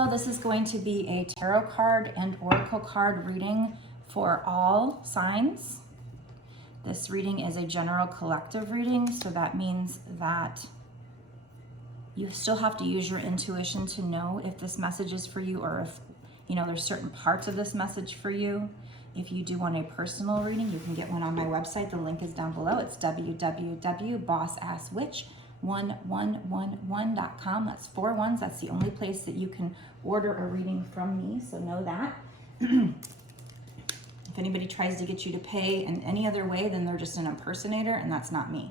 Well, this is going to be a tarot card and oracle card reading for all signs. This reading is a general collective reading, so that means that you still have to use your intuition to know if this message is for you, or if, you know, there's certain parts of this message for you. If you do want a personal reading, you can get one on my website. The link is down below. It's www.bossasswitch1111.com. That's 4 ones. That's the only place that you can order a reading from me, so know that. If anybody tries to get you to pay in any other way, then they're just an impersonator, and that's not me.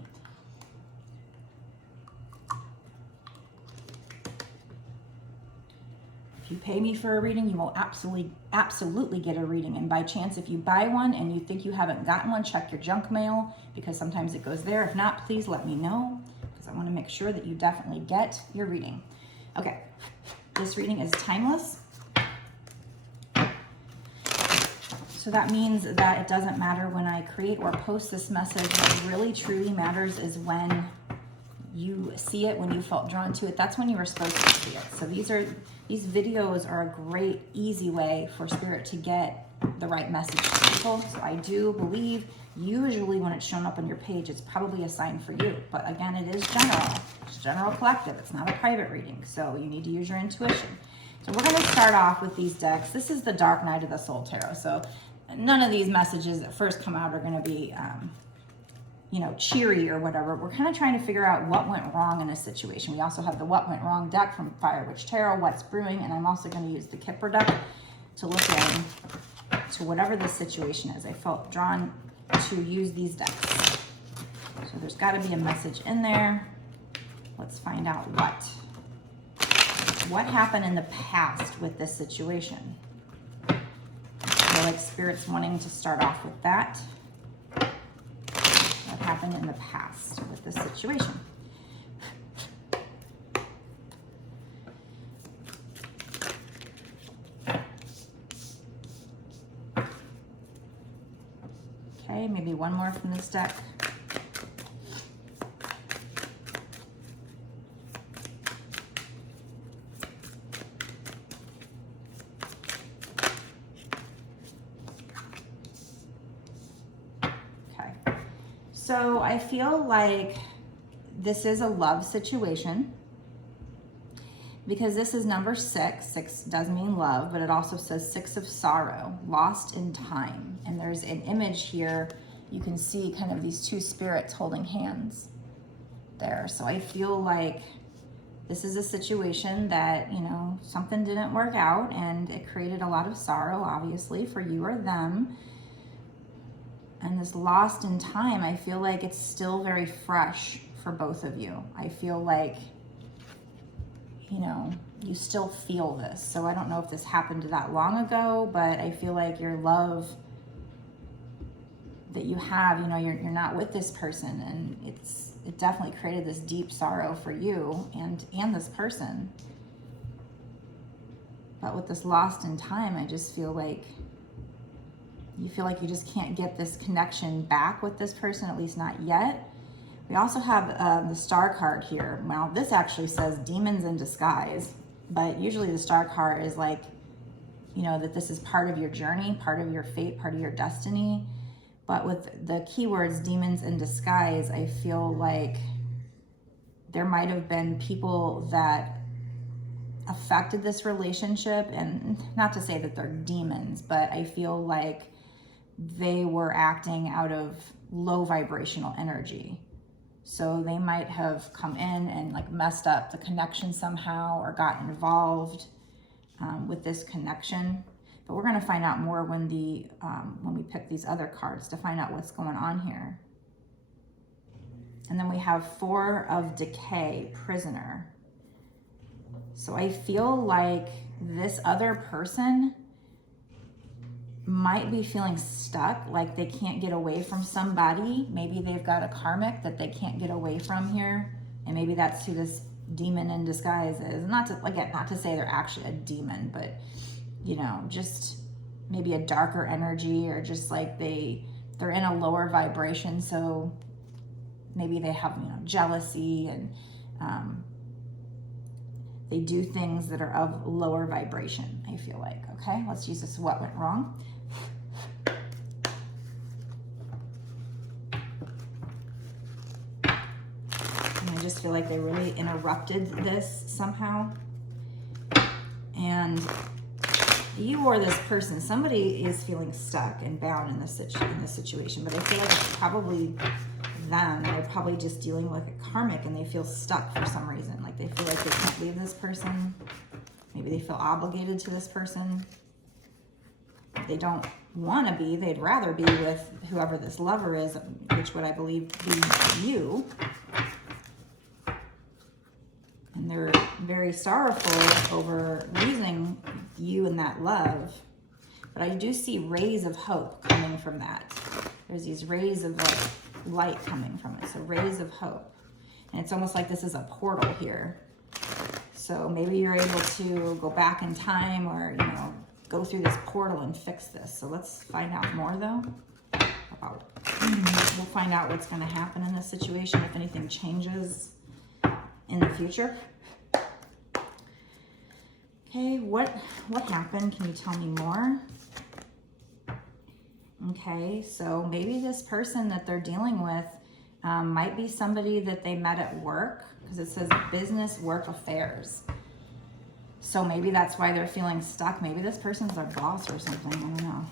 If you pay me for a reading, you will absolutely get a reading. And by chance, if you buy one and you think you haven't gotten one, check your junk mail, because sometimes it goes there. If not, please let me know, because I want to make sure that you definitely get your reading. Okay, this reading is timeless. So that means that it doesn't matter when I create or post this message. What really truly matters is when you see it, when you felt drawn to it. That's when you were supposed to see it. So these videos are a great, easy way for Spirit to get the right message to people. So I do believe usually when it's shown up on your page, it's probably a sign for you. But again, it is general. It's general collective. It's not a private reading. So you need to use your intuition. So we're going to start off with these decks. This is the Dark Night of the Soul Tarot. So none of these messages that first come out are going to be, you know, cheery or whatever. We're kind of trying to figure out what went wrong in a situation. We also have the What Went Wrong deck from Fire Witch Tarot, What's Brewing, and I'm also going to use the Kipper deck to look into whatever the situation is. I felt drawn to use these decks. So there's got to be a message in there. Let's find out what. What happened in the past with this situation? I feel like Spirit's wanting to start off with that. What happened in the past with this situation? Okay, maybe one more from this deck. So I feel like this is a love situation, because this is number 6. 6 does mean love, but it also says 6 of sorrow, lost in time. And there's an image here. You can see kind of these two spirits holding hands there. So I feel like this is a situation that, you know, something didn't work out and it created a lot of sorrow, obviously, for you or them. And this lost in time, I feel like it's still very fresh for both of you. I feel like, you know, you still feel this. So I don't know if this happened that long ago, but I feel like your love that you have, you know, you're not with this person, and it definitely created this deep sorrow for you and this person. But with this lost in time, I just feel like you feel like you just can't get this connection back with this person, at least not yet. We also have the Star card here. Well, this actually says demons in disguise, but usually the Star card is like, you know, that this is part of your journey, part of your fate, part of your destiny. But with the keywords demons in disguise, I feel like there might have been people that affected this relationship, and not to say that they're demons, but I feel like they were acting out of low vibrational energy. So they might have come in and like messed up the connection somehow, or got involved with this connection. But we're going to find out more when we pick these other cards to find out what's going on here. And then we have 4 of Decay, Prisoner. So I feel like this other person might be feeling stuck, like they can't get away from somebody. Maybe they've got a karmic that they can't get away from here, and maybe that's who this demon in disguise is. Not to say they're actually a demon, but you know, just maybe a darker energy, or just like they're in a lower vibration, so maybe they have, you know, jealousy, and they do things that are of lower vibration, I feel like. Okay, let's use this what went wrong. And I just feel like they really interrupted this somehow. And you or this person, somebody is feeling stuck and bound in this situation, but I feel like it's probably them. They're probably just dealing with a karmic and they feel stuck for some reason. Like they feel like they can't leave this person. Maybe they feel obligated to this person. They don't want to be. They'd rather be with whoever this lover is, which would I believe be you. And they're very sorrowful over losing you and that love. But I do see rays of hope coming from that. There's these rays of light coming from it. So rays of hope. And it's almost like this is a portal here. So maybe you're able to go back in time or, you know, go through this portal and fix this. So let's find out more though. We'll find out what's going to happen in this situation, if anything changes in the future. Okay, what happened? Can you tell me more? Okay, so maybe this person that they're dealing with might be somebody that they met at work, because it says business, work, affairs. So maybe that's why they're feeling stuck. Maybe this person's their boss or something. I don't know.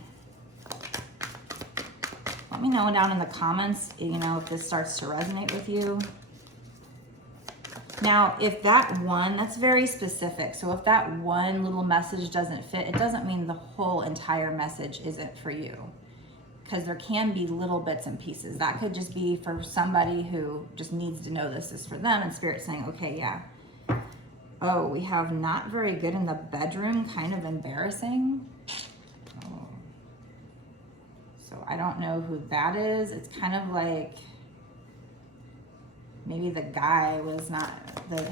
Let me know down in the comments, you know, if this starts to resonate with you. Now, if that one, that's very specific. So if that one little message doesn't fit, it doesn't mean the whole entire message isn't for you. Because there can be little bits and pieces. That could just be for somebody who just needs to know this is for them, and Spirit's saying, okay, yeah. Oh, we have not very good in the bedroom, kind of embarrassing. Oh. So I don't know who that is. It's kind of like maybe the guy was not,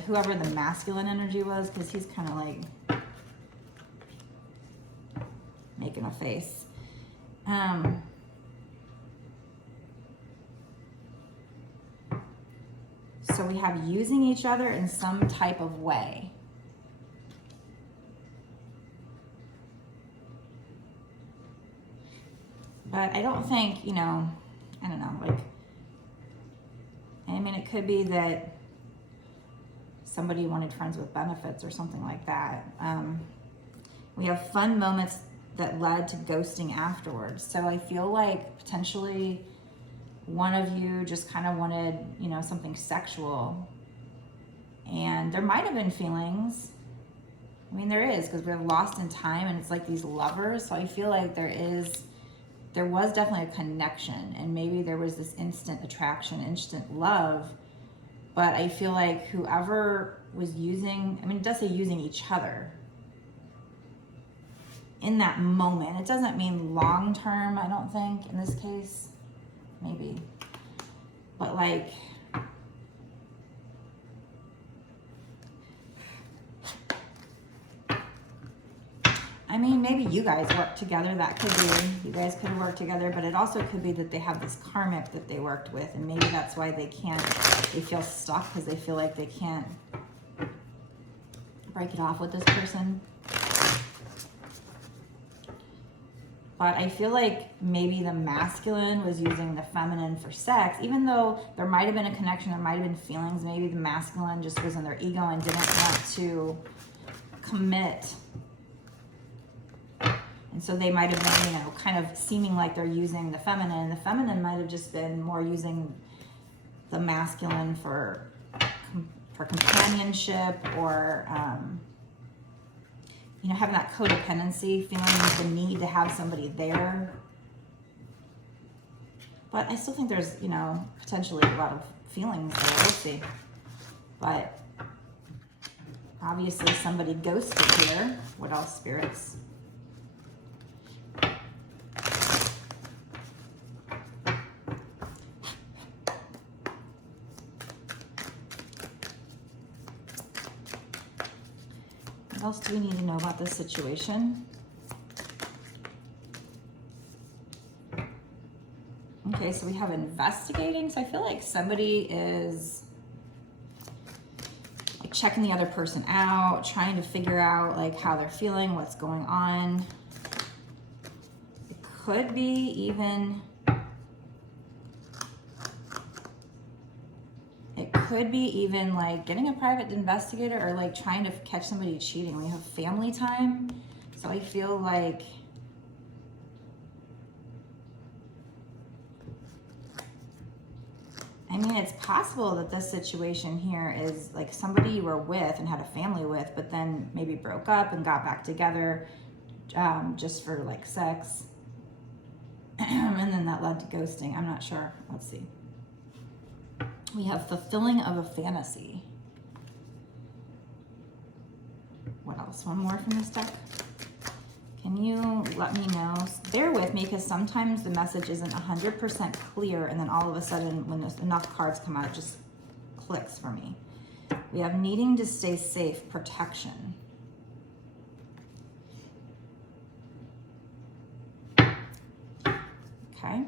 whoever the masculine energy was, because he's kind of like making a face. So we have using each other in some type of way. But I don't think, you know, I don't know, like, I mean, it could be that somebody wanted friends with benefits or something like that. We have fun moments that led to ghosting afterwards. So I feel like potentially one of you just kind of wanted, you know, something sexual. And there might have been feelings. I mean, there is, because we're lost in time and it's like these lovers. So I feel like there was definitely a connection, and maybe there was this instant attraction, instant love. But I feel like whoever was using, I mean, it does say using each other in that moment. It doesn't mean long term, I don't think, in this case. Maybe. But like, I mean, maybe you guys work together. That could be, you guys could have worked together, but it also could be that they have this karmic that they worked with, and maybe that's why they feel stuck, because they feel like they can't break it off with this person. But I feel like maybe the masculine was using the feminine for sex, even though there might have been a connection, there might have been feelings. Maybe the masculine just was in their ego and didn't want to commit. And so they might have been, you know, kind of seeming like they're using the feminine. The feminine might have just been more using the masculine for companionship, or, you know, having that codependency, feeling the need to have somebody there. But I still think there's, you know, potentially a lot of feelings there. We'll see. But obviously somebody ghosted here. What else, spirits? What else do we need to know about this situation? Okay, so we have investigating. So I feel like somebody is like checking the other person out, trying to figure out like how they're feeling, what's going on. It could be even, like getting a private investigator or like trying to catch somebody cheating. We have family time. So I feel like it's possible that this situation here is like somebody you were with and had a family with, but then maybe broke up and got back together just for like sex. And then that led to ghosting. I'm not sure. Let's see. We have fulfilling of a fantasy. What else? One more from this deck. Can you let me know? Bear with me because sometimes the message isn't 100% clear and then all of a sudden when there's enough cards come out, it just clicks for me. We have needing to stay safe, protection. Okay.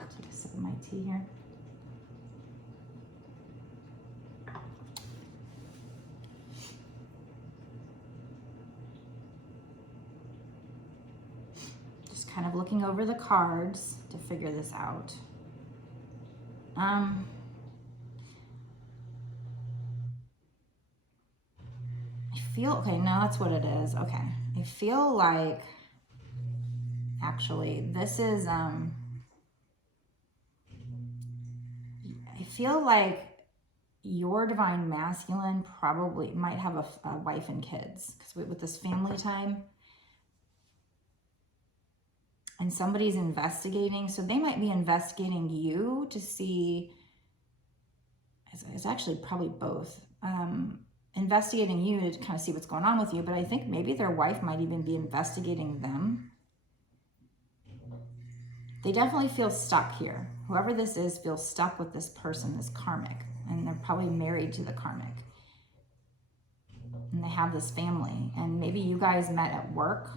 Take a sip of my tea here. Kind of looking over the cards to figure this out. I feel, okay, no, that's what it is. Okay. I feel like, actually, this is, I feel like your divine masculine probably might have a wife and kids because with this family time, and somebody's investigating, so they might be investigating you to see, it's actually probably both, investigating you to kind of see what's going on with you, but I think maybe their wife might even be investigating them. They definitely feel stuck here. Whoever this is feels stuck with this person, this karmic, and they're probably married to the karmic. And they have this family, and maybe you guys met at work.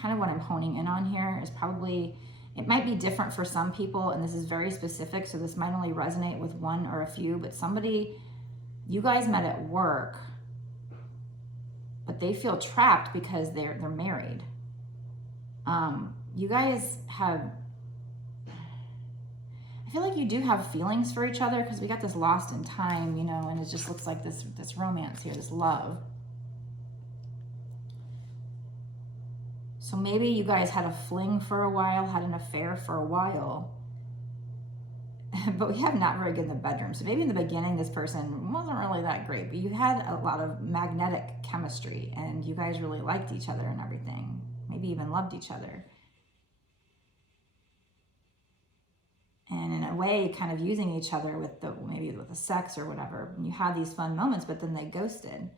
Kind of what I'm honing in on here is probably, it might be different for some people, and this is very specific, so this might only resonate with one or a few, but somebody, you guys met at work, but they feel trapped because they're married. You guys have, I feel like you do have feelings for each other because we got this lost in time, you know, and it just looks like this romance here, this love. So maybe you guys had a fling for a while, had an affair for a while, but we have not very good in the bedroom. So maybe in the beginning, this person wasn't really that great, but you had a lot of magnetic chemistry and you guys really liked each other and everything. Maybe even loved each other. And in a way, kind of using each other with maybe with the sex or whatever. And you had these fun moments, but then they ghosted.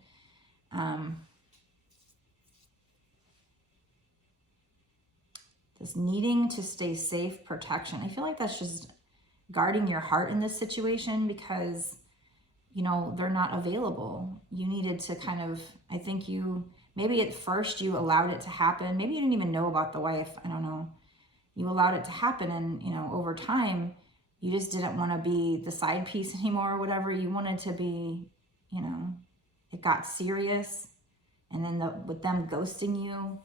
This needing to stay safe, protection. I feel like that's just guarding your heart in this situation because, you know, they're not available. You needed to kind of, I think maybe at first you allowed it to happen. Maybe you didn't even know about the wife. I don't know. You allowed it to happen and, you know, over time, you just didn't want to be the side piece anymore or whatever. You wanted to be, you know, it got serious. And then with them ghosting you,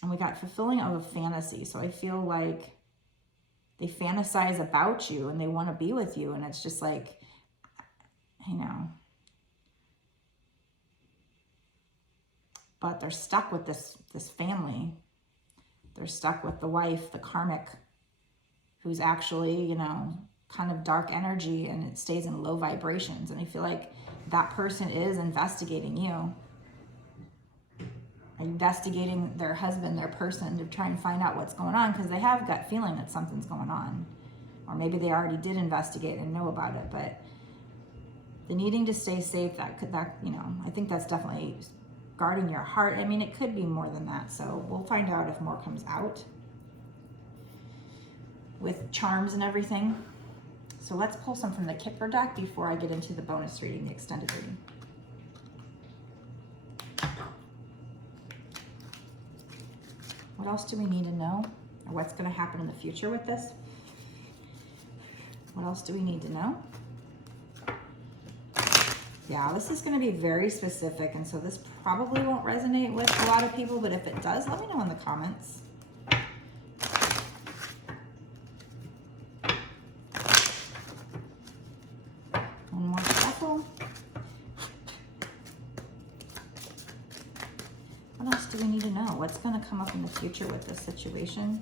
and we got fulfilling of a fantasy. So I feel like they fantasize about you and they want to be with you. And it's just like, you know, but they're stuck with this family. They're stuck with the wife, the karmic, who's actually, you know, kind of dark energy and it stays in low vibrations. And I feel like that person is investigating you. Investigating their husband, their person, to try and find out what's going on because they have gut feeling that something's going on. Or maybe they already did investigate and know about it, but the needing to stay safe, you know, I think that's definitely guarding your heart. I mean, it could be more than that, so we'll find out if more comes out with charms and everything. So let's pull some from the Kipper deck before I get into the bonus reading, the extended reading. What else do we need to know? or what's going to happen in the future with this. What else do we need to know? Yeah, this is going to be very specific, and so this probably won't resonate with a lot of people, but if it does, let me know in the comments. One more shuffle. What else do we need to know? What's going to come up in the future with this situation?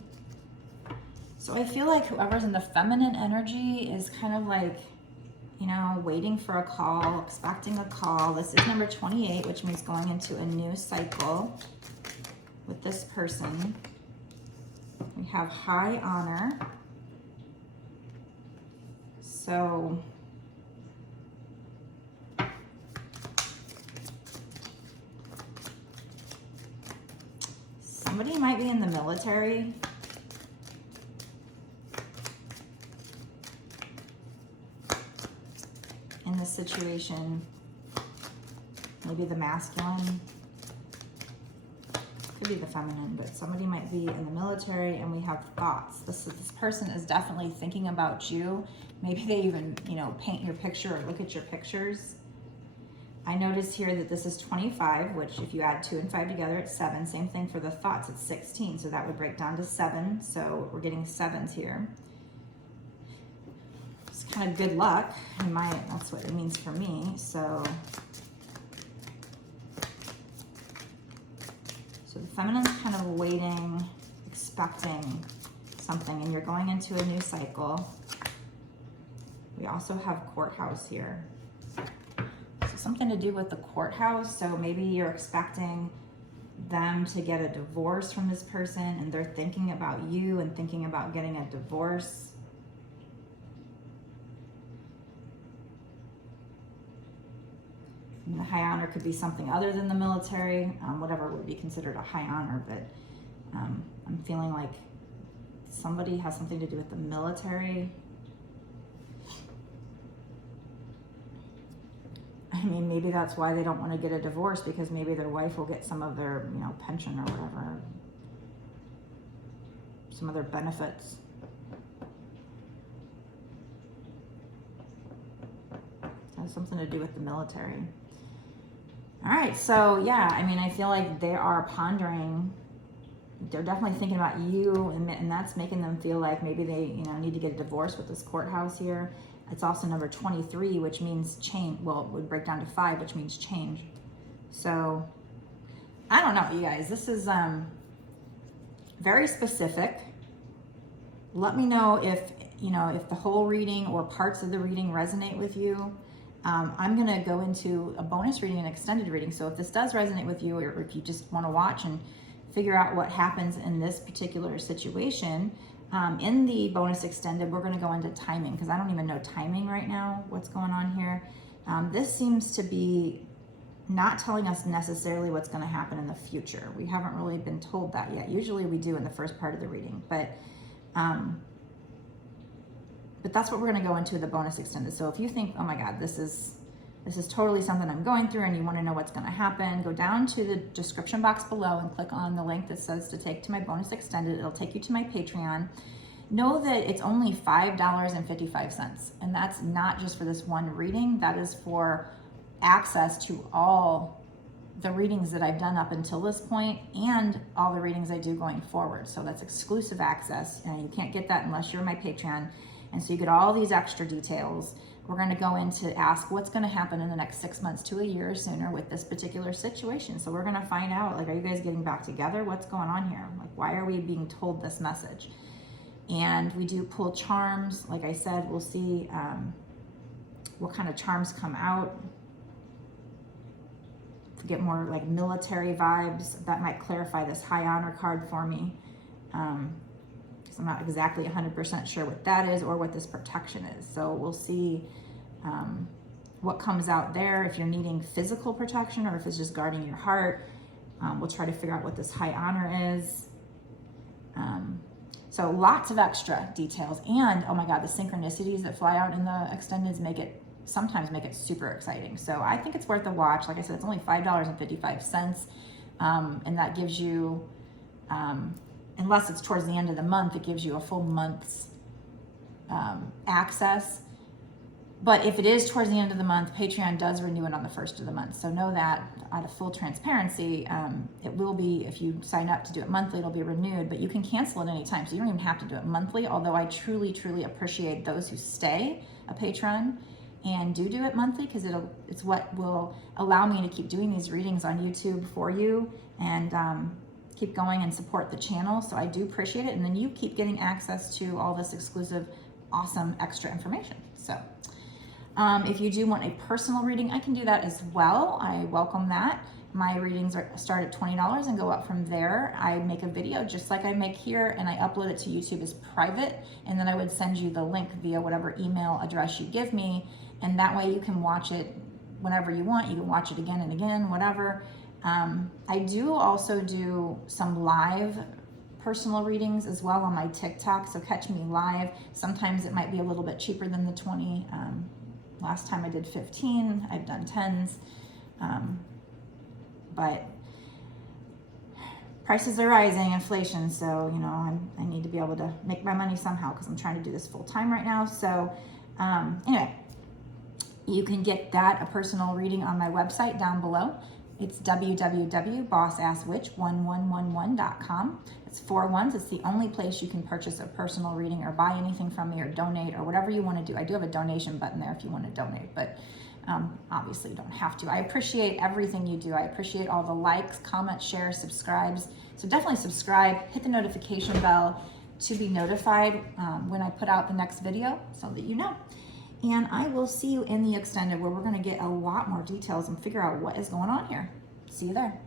So I feel like whoever's in the feminine energy is kind of like, you know, waiting for a call, expecting a call. This is number 28, which means going into a new cycle with this person. We have high honor. So somebody might be in the military. In this situation, maybe the masculine, could be the feminine, but somebody might be in the military, and we have thoughts. This person is definitely thinking about you. Maybe they even, you know, paint your picture or look at your pictures. I notice here that this is 25, which if you add 2 and 5 together, it's 7. Same thing for the thoughts, it's 16. So that would break down to 7. So we're getting 7s here. It's kind of good luck in my, that's what it means for me. So the feminine's kind of waiting, expecting something, and you're going into a new cycle. We also have courthouse here. So something to do with the courthouse. So maybe you're expecting them to get a divorce from this person, and they're thinking about you and thinking about getting a divorce. And the high honor could be something other than the military, whatever would be considered a high honor, but I'm feeling like somebody has something to do with the military. I mean, maybe that's why they don't want to get a divorce, because maybe their wife will get some of their, you know, pension or whatever, some of their benefits. It has something to do with the military. All right, so yeah, I mean, I feel like they are pondering. They're definitely thinking about you, and that's making them feel like maybe they, you know, need to get a divorce with this courthouse here. It's also number 23, which means change. Well, it would break down to 5, which means change. So I don't know, you guys. This is very specific. Let me know if, you know, if the whole reading or parts of the reading resonate with you. I'm going to go into a bonus reading and extended reading. So if this does resonate with you, or if you just want to watch and figure out what happens in this particular situation, in the bonus extended, we're going to go into timing, because I don't even know timing right now, what's going on here. This seems to be not telling us necessarily what's going to happen in the future. We haven't really been told that yet. Usually we do in the first part of the reading, but that's what we're going to go into the bonus extended. So if you think, oh my God, this is totally something I'm going through, and you want to know what's going to happen, go down to the description box below and click on the link that says to take to my bonus extended. It'll take you to my Patreon. Know that it's only $5.55, and that's not just for this one reading. That is for access to all the readings that I've done up until this point, and all the readings I do going forward. So that's exclusive access, and you can't get that unless you're my Patreon. And so you get all these extra details. We're going to go in to ask what's going to happen in the next 6 months to a year sooner with this particular situation. So we're going to find out, like, are you guys getting back together? What's going on here? Like, why are we being told this message? And we do pull charms. Like I said, we'll see what kind of charms come out. If we get more like military vibes, that might clarify this high honor card for me. I'm not exactly 100% sure what that is or what this protection is. So we'll see what comes out there, if you're needing physical protection or if it's just guarding your heart. We'll try to figure out what this high honor is. So lots of extra details. And oh my God, the synchronicities that fly out in the extendeds sometimes make it super exciting. So I think it's worth a watch. Like I said, it's only $5.55. And that gives you unless it's towards the end of the month, it gives you a full month's access. But if it is towards the end of the month, Patreon does renew it on the 1st of the month. So know that out of full transparency, it will be, if you sign up to do it monthly, it'll be renewed, but you can cancel it anytime. So you don't even have to do it monthly, although I truly, truly appreciate those who stay a patron and do it monthly, because it's what will allow me to keep doing these readings on YouTube for you and keep going and support the channel. So I do appreciate it. And then you keep getting access to all this exclusive, awesome, extra information. So if you do want a personal reading, I can do that as well. I welcome that. My readings start at $20 and go up from there. I make a video just like I make here, and I upload it to YouTube as private, and then I would send you the link via whatever email address you give me, and that way you can watch it whenever you want. You can watch it again and again, whatever. I do also do some live personal readings as well on my TikTok, so catch me live. Sometimes it might be a little bit cheaper than the 20. Last time I did 15, I've done 10s, but prices are rising, inflation, so, you know, I need to be able to make my money somehow, because I'm trying to do this full time right now. So anyway, you can get a personal reading on my website down below. It's www.bossasswitch1111.com. It's 4 ones. It's the only place you can purchase a personal reading or buy anything from me or donate or whatever you want to do. I do have a donation button there if you want to donate, but obviously you don't have to. I appreciate everything you do. I appreciate all the likes, comments, shares, subscribes. So definitely subscribe, hit the notification bell to be notified when I put out the next video so that you know. And I will see you in the extended, where we're going to get a lot more details and figure out what is going on here. See you there.